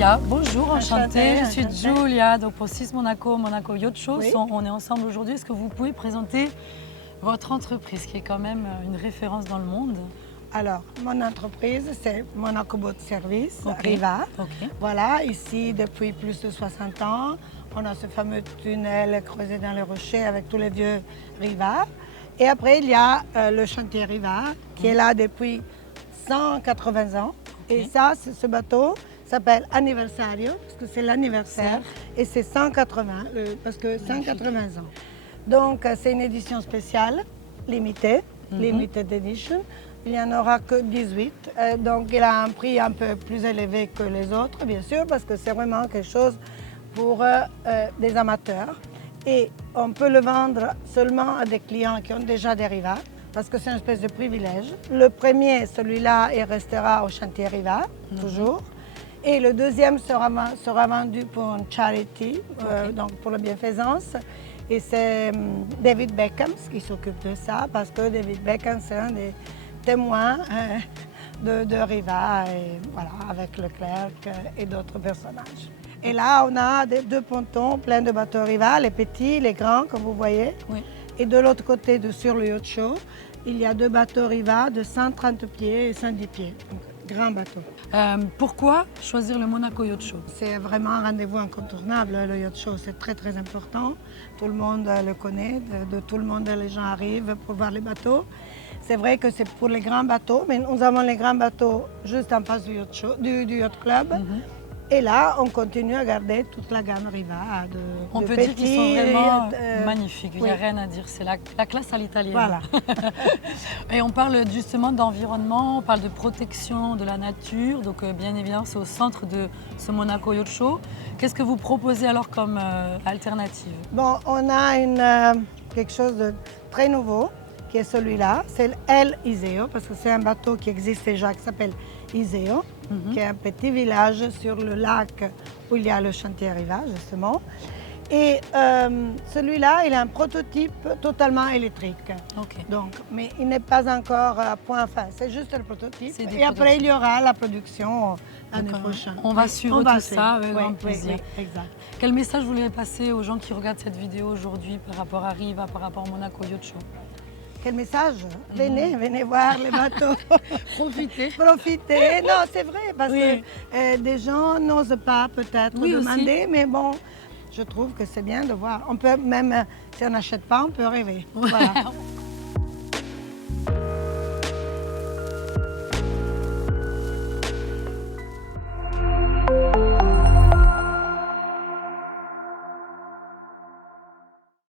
Julia. Bonjour, enchantée. Je suis enchantée. Julia, donc pour Swiss Monaco, Monaco Yacht Show. Oui. On est ensemble aujourd'hui. Est-ce que vous pouvez présenter votre entreprise qui est quand même une référence dans le monde? Alors, mon entreprise, c'est Monaco Boat Service, Ok. Riva. Ok. Voilà, ici, depuis plus de 60 ans, on a ce fameux tunnel creusé dans les rochers avec tous les vieux Riva. Et après, il y a le chantier Riva, qui est là depuis 180 ans. Et ça, ce bateau s'appelle Anniversario, parce que c'est l'anniversaire. Et c'est 180, parce que 180 ans. Donc, c'est une édition spéciale, limitée, limited edition. Il n'y en aura que 18. Donc, il a un prix un peu plus élevé que les autres, bien sûr, parce que c'est vraiment quelque chose pour des amateurs. Et on peut le vendre seulement à des clients qui ont déjà des Riva, parce que c'est une espèce de privilège. Le premier, celui-là, il restera au chantier Riva, toujours. Et le deuxième sera vendu pour une charity, donc pour la bienfaisance. Et c'est David Beckham qui s'occupe de ça, parce que David Beckham, c'est un des témoins de Riva, et voilà, avec Leclerc et d'autres personnages. Et là, on a deux pontons pleins de bateaux Riva, les petits, les grands, comme vous voyez. Oui. Et de l'autre côté, sur le yacht show, il y a deux bateaux Riva de 130 pieds et 110 pieds. Donc, grands bateaux. Pourquoi choisir le Monaco Yacht Show? C'est vraiment un rendez-vous incontournable, le yacht show. C'est très, très important. Tout le monde le connaît. De tout le monde, les gens arrivent pour voir les bateaux. C'est vrai que c'est pour les grands bateaux, mais nous avons les grands bateaux juste en face du yacht show, du yacht club. Et là, on continue à garder toute la gamme Riva. On peut dire qu'ils sont vraiment magnifiques, il n'y a rien à dire, c'est la classe à l'italienne. Voilà. Et on parle justement d'environnement, on parle de protection de la nature, donc bien évidemment c'est au centre de ce Monaco Yacht Show. Qu'est-ce que vous proposez alors comme alternative? Bon, on a quelque chose de très nouveau, qui est celui-là. C'est El Iseo, parce que c'est un bateau qui existe déjà, qui s'appelle Iseo, qui est un petit village sur le lac où il y a le chantier Riva, justement. Et celui-là, il est un prototype totalement électrique. Donc, mais il n'est pas encore à point fin, c'est juste le prototype. Et après, il y aura la production l'année prochaine. On va suivre tout ça avec grand oui, plaisir. Oui, exact. Quel message vous voulez passer aux gens qui regardent cette vidéo aujourd'hui par rapport à Riva, par rapport au Monaco Yacht Show? Quel message? Venez voir les bateaux. Profitez. Non, c'est vrai, parce que des gens n'osent pas peut-être demander, mais bon, je trouve que c'est bien de voir. On peut même, si on n'achète pas, on peut rêver. Voilà.